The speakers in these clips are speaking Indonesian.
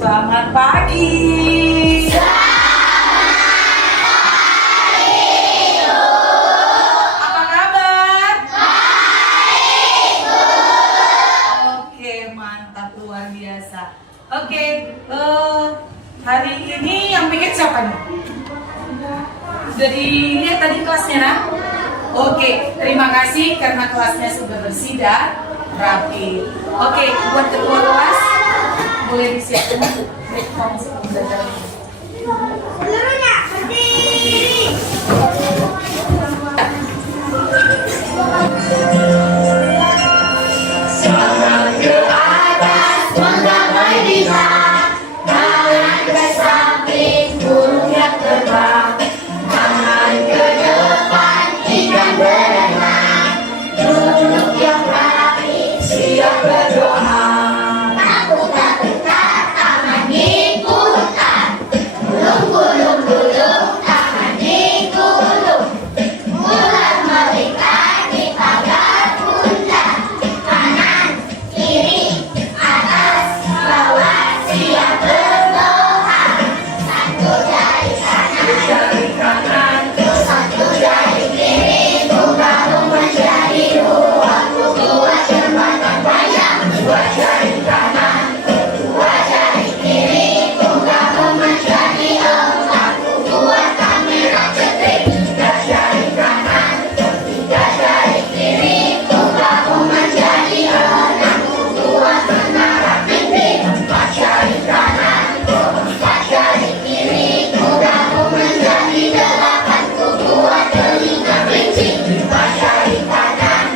Selamat pagi. Apa kabar? Baik, Bu. Oke, mantap, luar biasa. Oke, hari ini yang bikin siapa nih? Sudah dilihat tadi kelasnya, nah? Oke, terima kasih karena kelasnya sudah bersih dan rapi. Oke, buat ketua kelas boleh disiapkan form pembelajaran. Seluruhnya berdiri. Tangan ke atas, menggapai bintang. Tangan ke samping, burung yang terbang. Tangan ke depan, ikan berenang. Duduk yang rapi, siap berdoa. Takut-takut, tangan diputar. Gulung-gulung-gulung, tangan digulung. Ular melingkar di pagar puncak. Kanan, kiri, atas, bawah, siap berdoa. Satu jari kanan, satu jari kiri. Buka menjadi dua, kuat jembatan panjang. Dua jari kanan, dua jari kiri. Buka menjadi empat, kuat kamera cetek. Tiga jari kanan, tiga jari kiri. Buka menjadi enam, kuat menara pimpin. Empat jari kanan, empat jari kiri. Buka menjadi delapan, kuat telinga kelinci. Lima jari kanan,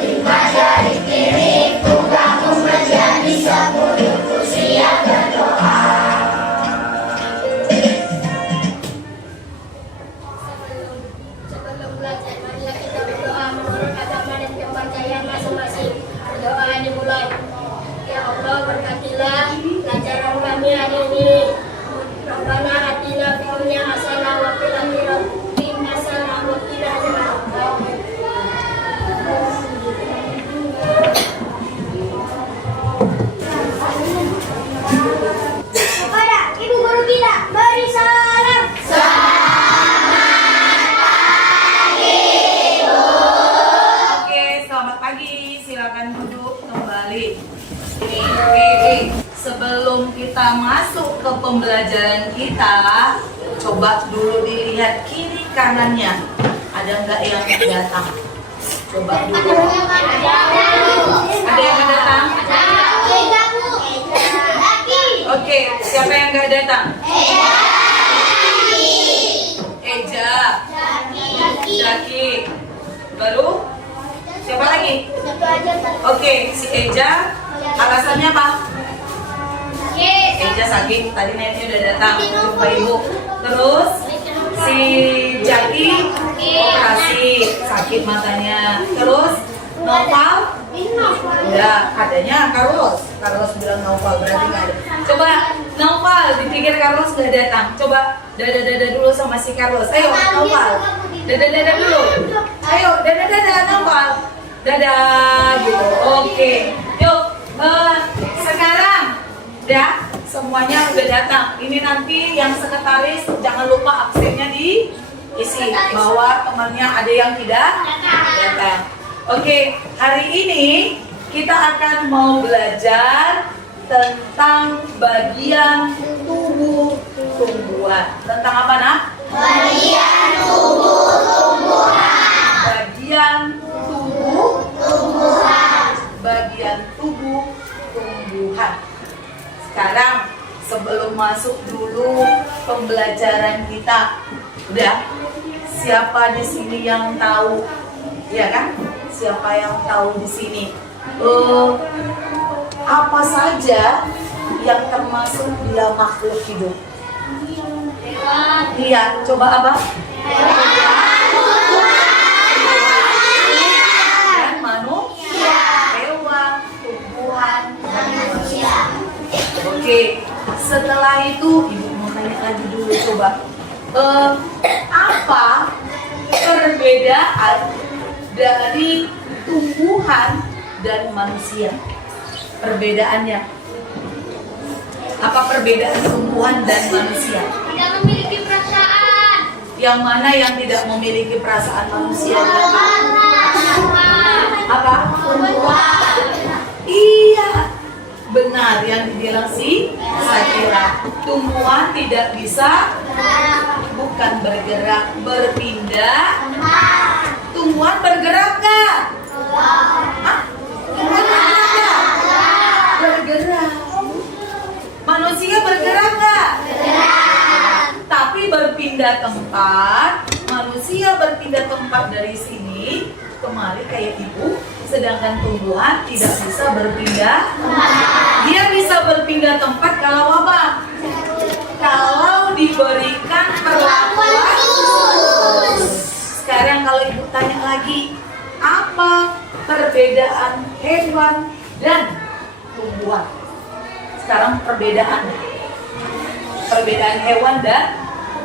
lima jari kiri. Buka menjadi sepuluh, siap berdoa. Sebelum belajar, marilah kita berdoa menurut agama dan kepercayaan masing-masing. Doa dimulai. Ya Allah, berkatilah pelajaran kami hari ini. Rabbana atina fid dunya hasanah wa fil akhirati hasanah wa qina adzabannar. Kepada ibu guru kita beri salam. Oke, selamat pagi. Silakan duduk kembali. Oke. Sebelum kita masuk ke pembelajaran kita, coba dulu dilihat kiri kanannya. Ada nggak yang datang? Coba dulu. Ada yang nggak datang? Oke, siapa yang nggak datang? Eja, Zaki. Baru? Siapa lagi? Oke, si Eja. Alasannya apa? Eja sakit. Tadi neneknya udah datang jumpa ibu. Terus si Jaki operasi, sakit matanya. Terus Noval, ya adanya Carlos. Carlos bilang Noval, berarti nggak ada. Coba Noval, dipikir Carlos nggak datang. Coba dadah dulu sama si Carlos. Ayo Noval, dadah dulu. Ayo dadah Noval, dadah gitu. Oke, yuk sekarang ya semuanya udah datang. Ini nanti yang sekretaris jangan lupa absennya diisi bahwa temannya ada yang tidak datang. Oke, hari ini kita akan mau belajar tentang bagian tubuh tumbuhan. Tentang apa, Nak? Bagian tubuh tumbuhan. Bagian tubuh Tumbuhan. bagian tubuh tumbuhan. Sekarang sebelum masuk dulu pembelajaran kita, udah siapa di sini yang tahu, ya kan? Siapa yang tahu di sini? Apa saja yang termasuk dia makhluk hidup? Iya, coba apa? Dan manusia, hewan, tumbuhan, dan manusia. Oke, setelah itu ibu mau tanya lagi dulu coba. Apa perbedaan dari tumbuhan dan manusia? Perbedaannya Apa perbedaan tumbuhan dan manusia? Tidak memiliki perasaan. Yang mana yang tidak memiliki perasaan manusia? Apa? Iya, benar yang dibilang si Sakira. Tumbuhan tidak bisa, bukan bergerak, berpindah. Tumbuhan bergerak nggak? Hah? Tumbuhan bergerak nggak? Bergerak. Manusia bergerak nggak? Tapi berpindah tempat. Manusia berpindah tempat dari sini kemari kayak ibu. Sedangkan tumbuhan tidak bisa berpindah. Dia bisa berpindah tempat kalau apa? Kalau diberikan perlakuan khusus. Sekarang kalau ibu tanya lagi, apa perbedaan hewan dan tumbuhan? Sekarang perbedaan hewan dan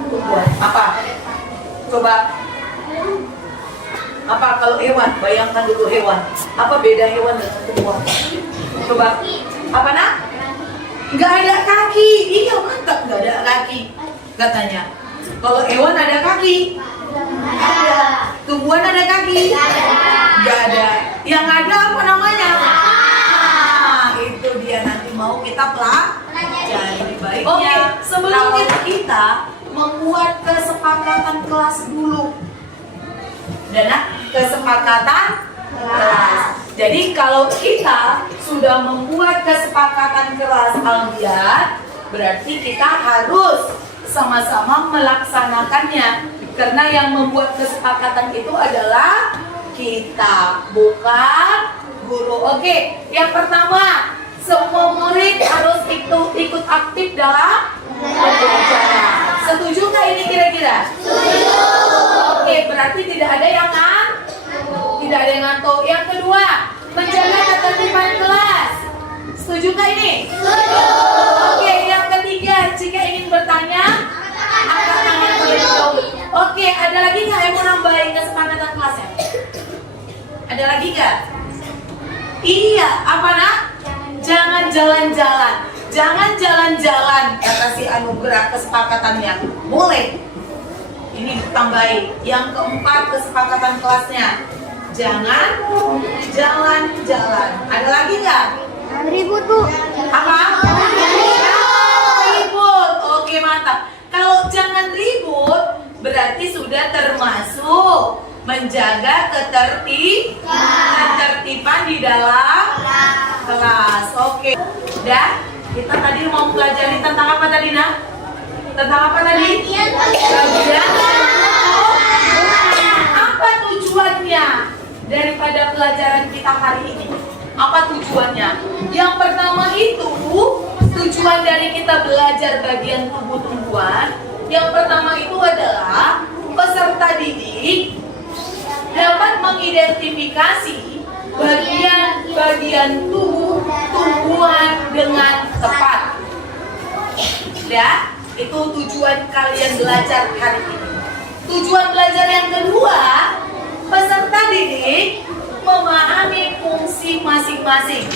tumbuhan apa? Coba. Apa kalau hewan? Bayangkan dulu hewan. Apa beda hewan dengan tumbuhan? Coba. Apa nak? Nggak ada kaki. Iya mantap, nggak ada kaki. Katanya. Kalau hewan ada kaki. Ada. Tumbuhan ada kaki. Nggak ada. Yang ada apa namanya? Nah, itu dia nanti mau kita pelajari baiknya. Oke, sebelum kita membuat kesepakatan kelas dulu. Dan kesepakatan kelas. Jadi kalau kita sudah membuat kesepakatan kelas Aldian, berarti kita harus sama-sama melaksanakannya. Karena yang membuat kesepakatan itu adalah kita, bukan guru. Oke, yang pertama, semua murid harus ikut aktif dalam pembelajaran. Setuju nggak ini kira-kira? Setuju. Oke, berarti tidak ada yang ngantuk. Yang kedua, menjaga ketertiban kelas. Setuju nggak ini? Setuju. Oke, yang ketiga, jika ingin bertanya, angkat tangan terlebih dahulu. Oke, ada lagi nggak yang mau nambahin kesepakatan kelasnya? Ada lagi nggak? Iya, apa nak? Jangan jalan-jalan. Jangan jalan-jalan, kata si Anugerah kesepakatannya. Boleh. Ini tambahin. Yang keempat kesepakatan kelasnya. Jangan jalan-jalan. Ada lagi nggak? Ribut, Bu. Apa? Ribut. Oke, mantap. Kalau jangan ribut, berarti sudah termasuk menjaga ketertiban di dalam kelas. Oke. Udah, kita tadi mau pelajari tentang apa tadi, Nak? Tentang apa tadi? Bagian. Apa tujuannya daripada pelajaran kita hari ini? Apa tujuannya? Yang pertama itu, tujuan dari kita belajar bagian tubuh tumbuhan. Yang pertama itu adalah peserta didik dapat mengidentifikasi bagian-bagian tubuh tumbuhan dengan tepat. Ya, itu tujuan kalian belajar hari ini. Tujuan belajar yang kedua, peserta didik memahami fungsi masing-masing.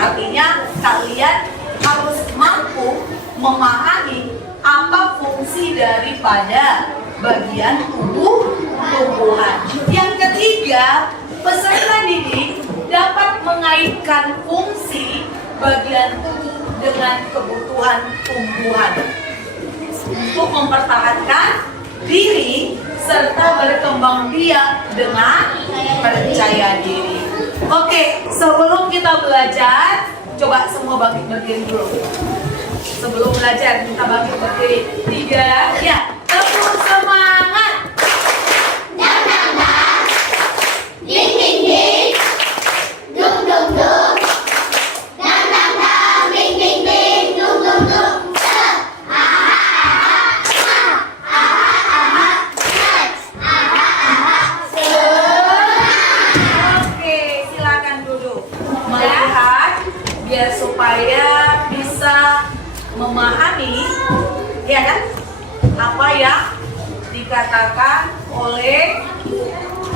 Artinya kalian harus mampu memahami apa fungsi daripada bagian tubuh tumbuhan. Yang ketiga, peserta didik dapat mengaitkan fungsi bagian tubuh dengan kebutuhan tumbuhan untuk mempertahankan diri serta berkembang biak dengan percaya diri. Oke, sebelum kita belajar, coba semua bangkit berdiri dulu. Sebelum belajar, kita bangkit berdiri. 3, ya, tepuk semangat. Nang nang nang, ding ding ding, dung dung dung. Nang nang nang, ding ding ding, dung dung dung. Oke, silakan duduk. Melihat biar supaya bisa memahami, ya kan, apa yang dikatakan oleh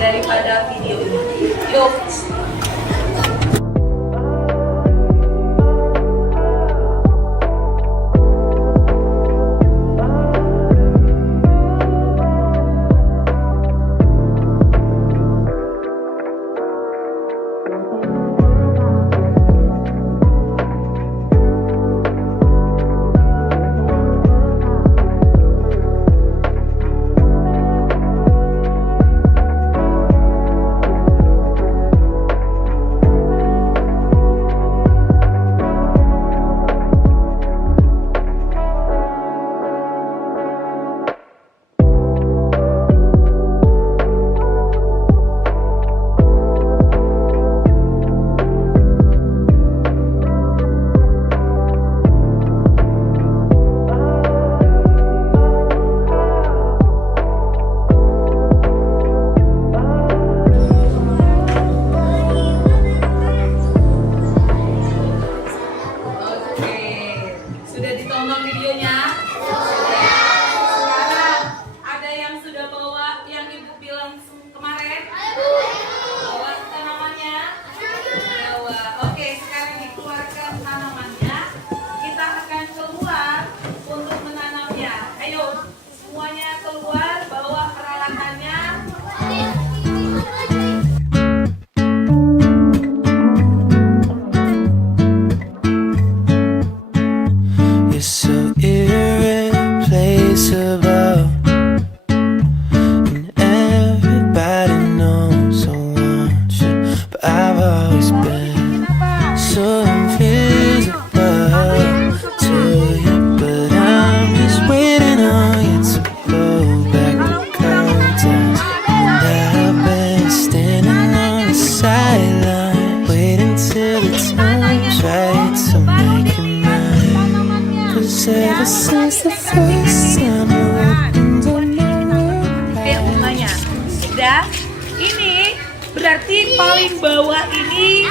daripada video ini. Yuk. videonya? Sekarang ada yang sudah bawa yang ibu bilang kemarin? Bawa tanamannya? Bawa. Oke, sekarang dikeluarkan tanamannya. Kita akan keluar untuk menanamnya. Ayo, semuanya keluar, bawa peralatannya. You're so irreplaceable, and everybody knows I want you, but I've always been so invisible to you. But I'm just waiting on you to pull back the curtains, and I've been standing on the sideline, waiting till the time's right to make it mine. 'Cause ever since the first time you opened up my world, Lihat bunganya. Sudah. Ini berarti paling bawah ini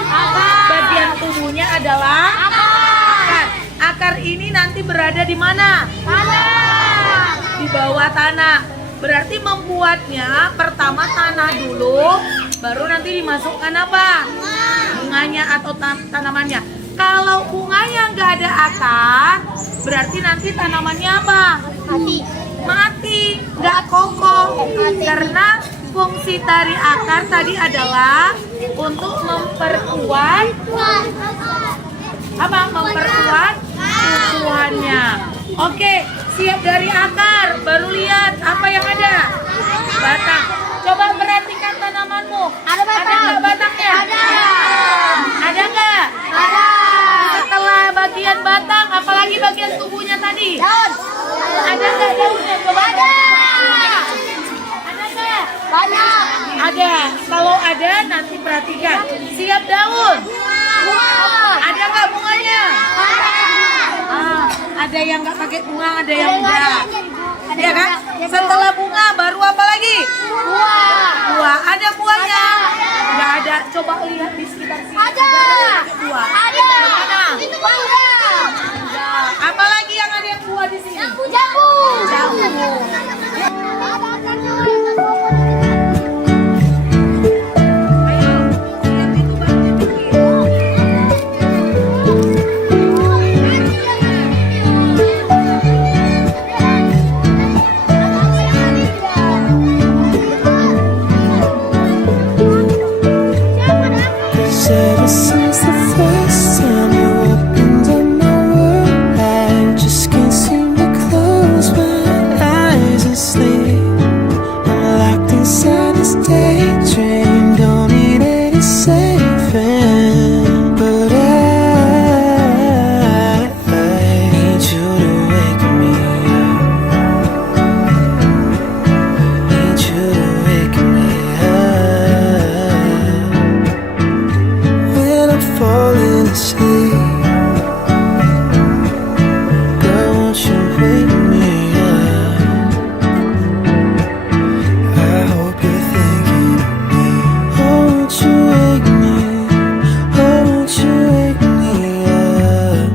bagian tubuhnya adalah akar. Akar ini nanti berada di mana? Di bawah tanah. Berarti membuatnya pertama tanah dulu, baru nanti dimasukkan apa? Bunganya atau tanamannya. Kalau bunganya nggak ada akar, berarti nanti tanamannya apa? Mati, nggak kokoh. Karena fungsi dari akar tadi adalah untuk memperkuat apa? Memperkuat tumbuhannya. Oke, siap dari akar. Baru lihat apa yang ada? Batang. Coba perhatikan tanamanmu. Ada nggak batangnya? Ada nggak? Setelah bagian batang, apalagi bagian tubuhnya tadi? Daun. Ada nggak daunnya? Coba ada. Ada nggak? Banyak. Ada. Kalau ada, nanti perhatikan. Siap daun. Ada nggak bunganya? Ada yang nggak pakai bunga, ada yang enggak. Ya kan? Setelah bunga, baru apa lagi? Buah. Ada buahnya? Nggak ada. Coba lihat di sekitar sini. Ada. Buah. Ada. Mana? Itu bangga. Apalagi yang ada yang buah di sini? Jambu. Jambu. Ayo, lihat itu bagian dikit. Cause ever since the first time you opened up my world, I just can't seem to close my eyes and sleep. I'm locked inside this daydream, don't need any saving. But I need you to wake me up. Need you to wake me up when I'm falling asleep. Girl, won't you wake me up? I hope you're thinking of me. Oh, won't you wake me? Oh, won't you wake me up?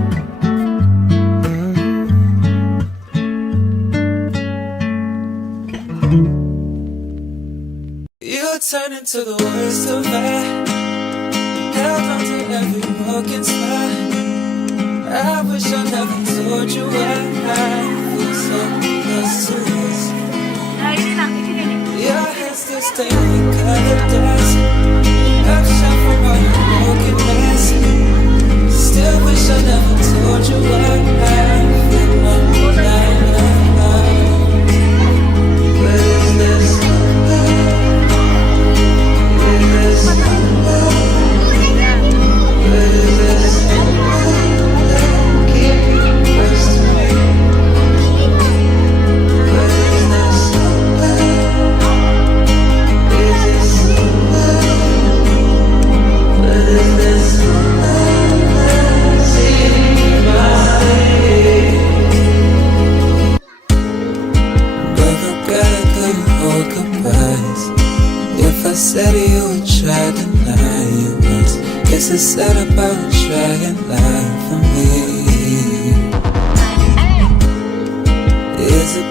You turn into the worst of me. Held on to every broken spot. I wish I never told you why I feel so close to this. Nah, ini nanti gini nih. Your hands still stay like colored dust. I've shot from all your broken glass. Still wish I never told you why I feel no What is this? If I said you would try to lie, you once. Guess it's sad about trying lie for me.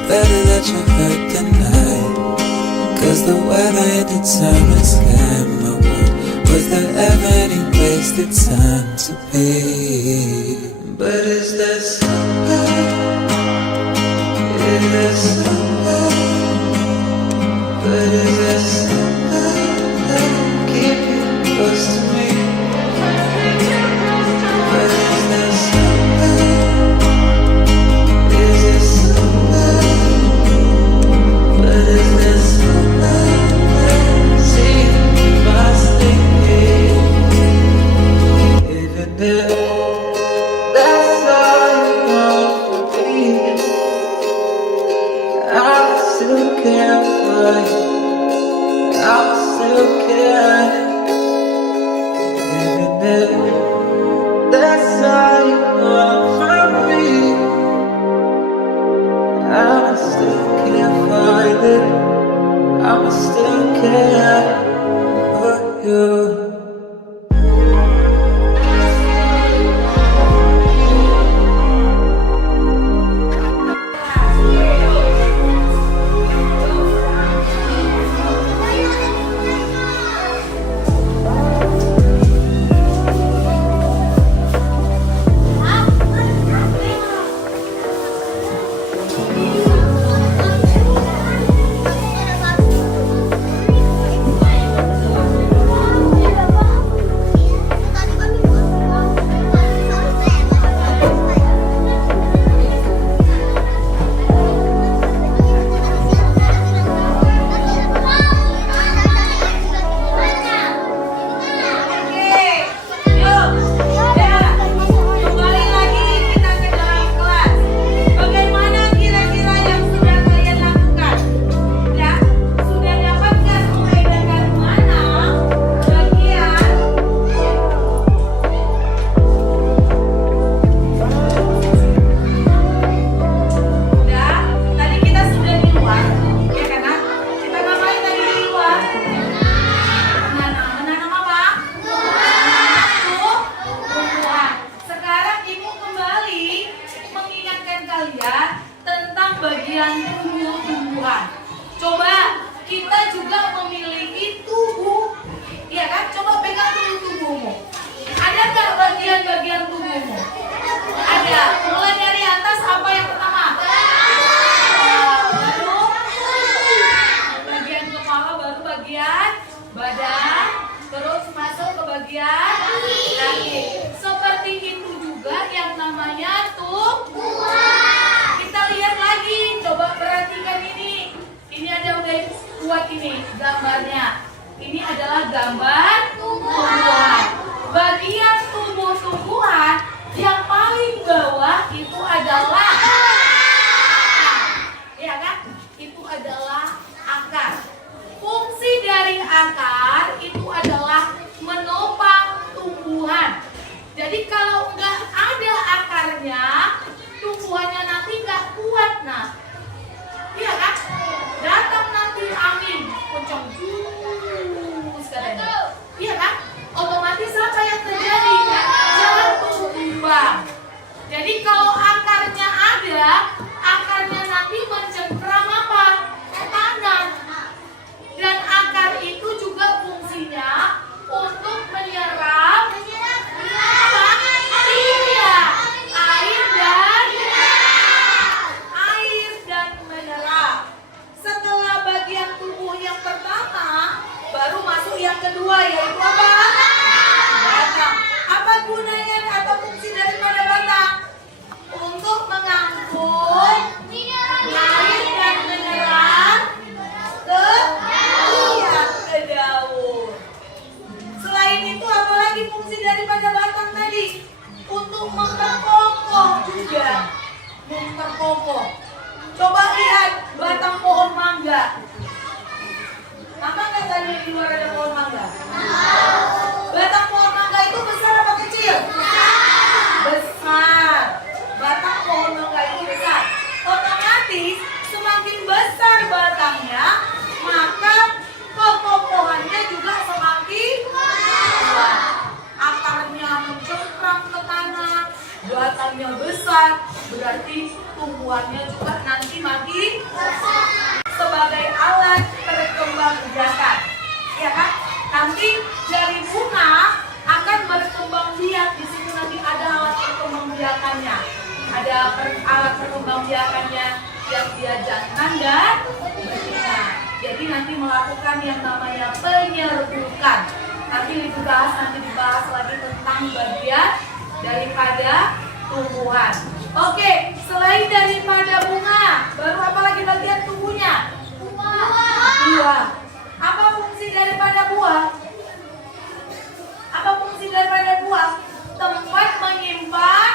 better that you hurt tonight. Cause the weather at the time was scared my world. Was there ever any wasted time to be? But is there somewhere? Is there somewhere? But is there somewhere that will keep you close to me? But is there somewhere? Is there somewhere? But is there somewhere that will see if I stay here? Even if that's all you want from me, I still care for you. I still care. Even if that's all you want from me, I still care for you. I still care for you. tumbuh-tumbuhan. Coba kita juga memiliki tubuh, ya kan? Coba pegang dulu tubuhmu. Ada nggak bagian-bagian tubuhmu? Ada. Mulai dari atas apa yang pertama? Baru bagian kepala, baru bagian badan, terus masuk ke bagian kaki. Seperti itu juga yang namanya tumbuhan. Kita lihat lagi, coba perhatikan ini. Ini ada udah buat ini gambarnya. Ini adalah gambar tumbuhan. Bagian tumbuh-tumbuhan yang paling bawah itu adalah ya kan? Itu adalah akar. Fungsi dari akar itu adalah menopang tumbuhan. Jadi kalau nggak ada akarnya, tumbuhannya nanti nggak kuat, nah, iya kan? Datang nanti angin, kencang jus katanya, iya kan? Otomatis apa yang terjadi? Jatuh tumbang. Jadi kalau akarnya ada, akarnya nanti mencengkram apa? Tanah. Dan akar itu juga fungsinya untuk menyerap apa? Air dan menyerap. Setelah bagian tubuh yang pertama, baru masuk yang kedua, yaitu apa? Batang. Apa gunanya atau fungsi daripada batang? Untuk mengangkut air dan menyerap ke daun. Selain itu, apa lagi fungsi daripada batang tadi? Untuk memperkokoh juga. Memperkokoh. Coba lihat batang pohon mangga. Mama nggak tadi di luar ada pohon mangga? Batang pohon mangga itu besar apa kecil? Besar. Batang pohon mangga itu besar. Otomatis semakin besar batangnya, maka kokohannya juga semakin kuat. Akarnya mencengkram ke tanah, batangnya besar, berarti tumbuhannya juga nanti makin alat perkembangbiakannya yang diajarkan dan betina. Jadi nanti melakukan yang namanya penyerbukan. Nanti dibahas lagi tentang bagian daripada tumbuhan. Oke, selain daripada bunga, baru apa lagi bagian tubuhnya? Buah. Apa fungsi daripada buah? Apa fungsi daripada buah? Tempat menyimpan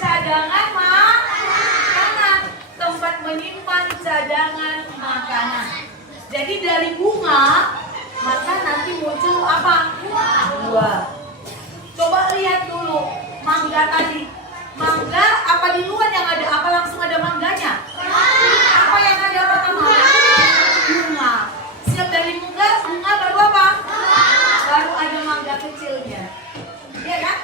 cadangan makanan. Tempat menyimpan cadangan makanan. Jadi dari bunga, maka nanti muncul apa? Buah. Coba lihat dulu mangga tadi. Mangga apa di luar yang ada? Apa langsung ada mangganya? Apa yang ada pertama? Bunga. Siap dari bunga baru apa? Baru ada mangga kecilnya. Iya kan?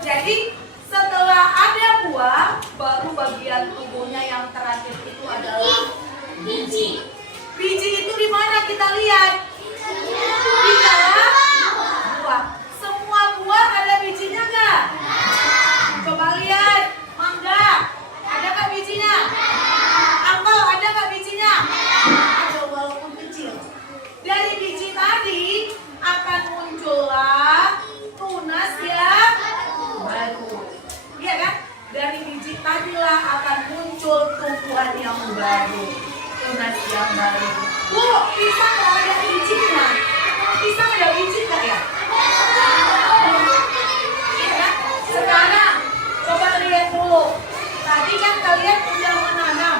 Jadi setelah ada buah, baru bagian tubuhnya yang terakhir itu adalah biji. Biji itu di mana kita lihat? Di dalam buah. Semua buah ada bijinya nggak? Coba lihat, mangga, ada nggak bijinya? Apel, ada nggak bijinya? Ada walaupun kecil. Dari biji tadi akan muncullah tunas yang baru. Iya kan? Dari biji tadilah akan muncul tumbuhan yang baru, tunas yang baru. Bu, pisang nggak ada bijinya? Pisang ada biji nggak ya? Iya kan? Sekarang coba lihat dulu. Tadi kan kalian udah menanam,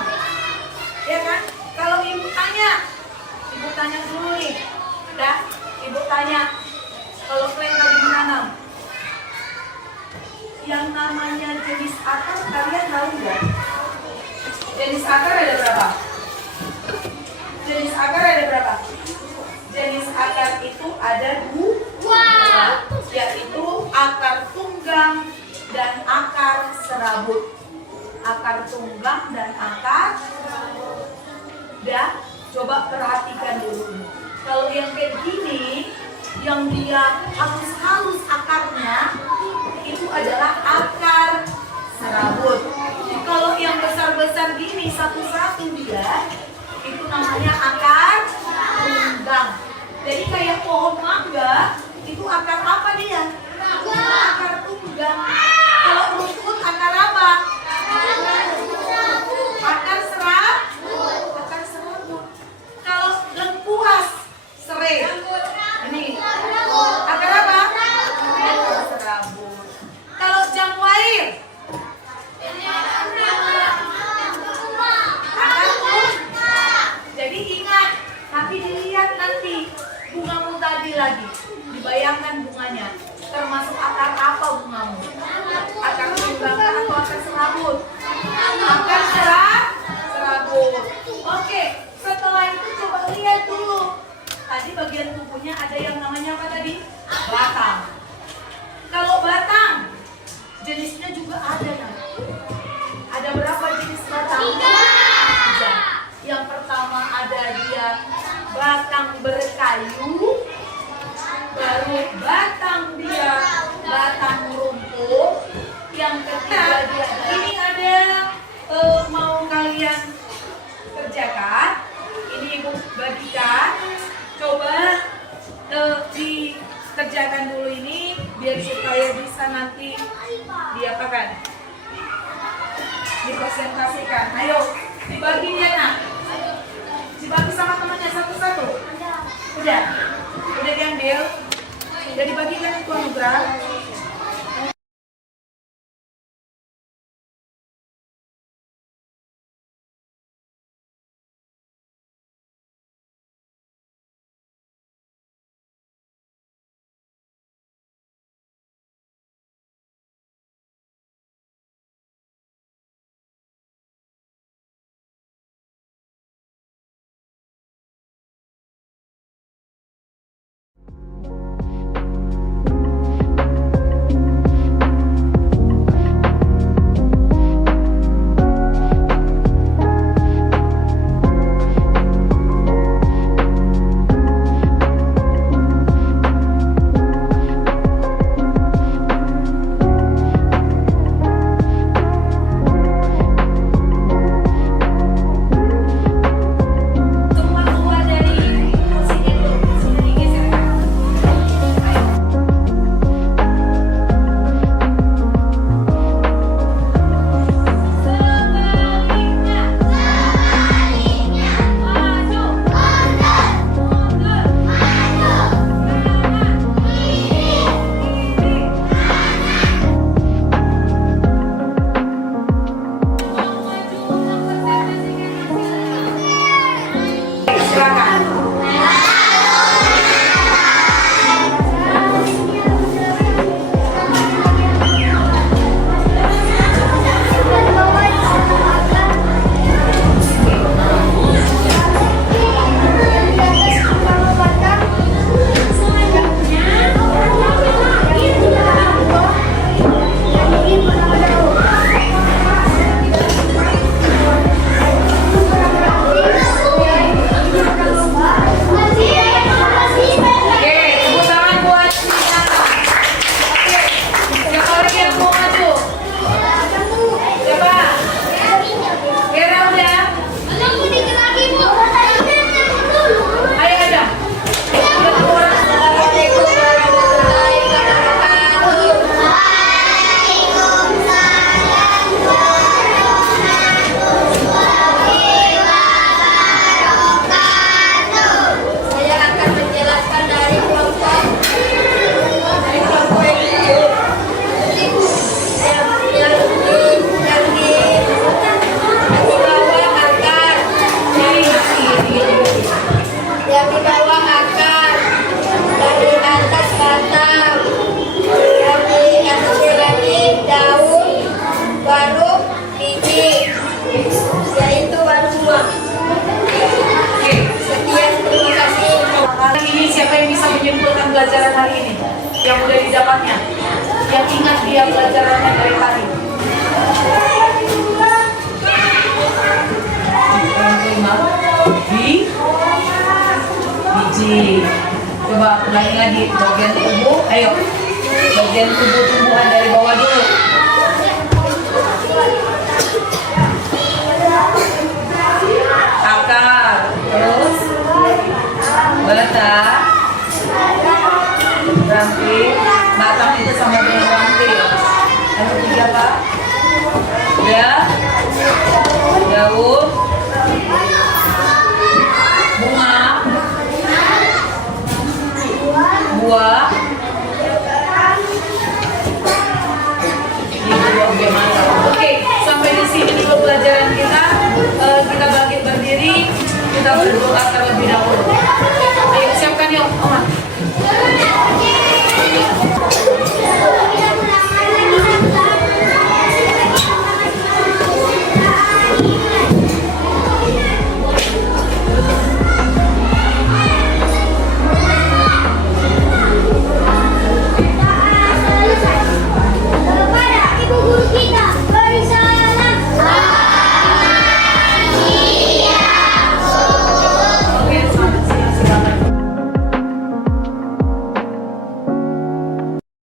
ya kan? Kalau ibu tanya dulu nih, udah? Ibu tanya, kalau kalian lagi menanam, yang namanya jenis akar kalian tahu nggak? Jenis akar ada berapa? Jenis akar ada berapa? Jenis akar itu ada dua, yaitu akar tunggang dan akar serabut. Akar tunggang dan akar serabut. Ya, coba perhatikan dulu. Kalau yang kayak gini, yang dia halus-halus akarnya, itu adalah akar serabut. Kalau yang besar-besar gini, satu-satu dia, itu namanya akar tunggang. Jadi kayak pohon mangga, itu akar apa dia? Akar tunggang. Kalau rumput akar apa? Akar serabut. Kalau lengkuas, serai. Ini akar apa? Akar serabut. Kalau jamwair, akar tunggang. Jadi ingat, tapi dilihat nanti bungamu tadi lagi. Dibayangkan bunganya. Termasuk akar apa bungamu? Akar tunggang atau akar serabut? Akar serabut. Oke, setelah itu coba lihat dulu. Tadi bagian tubuhnya ada yang namanya apa tadi? Batang. Kalau batang, jenisnya juga ada kan? Ada berapa jenis batang? 3. Yang pertama ada dia batang berkayu. Baru batang dia batang rumput. Yang ketiga dia ini ada mau kalian kerjakan. Ini ibu bagikan. Coba dikerjakan dulu ini biar supaya bisa nanti diapakan? Dipresentasikan. Ayo dibagi dia nak. Dibagi sama temannya satu-satu. Udah diambil. Udah dibagikan itu anugerah. Yaitu baru semua. Oke. Sekian, terima kasih. Hari ini siapa yang bisa menyimpulkan pelajaran hari ini? Yang udah didapatnya? Yang ingat dia pelajarannya dari tadi? Yang kelima, biji. Coba ulangi lagi bagian tubuh. Ayo, bagian tubuh-tubuhan dari bawah dulu.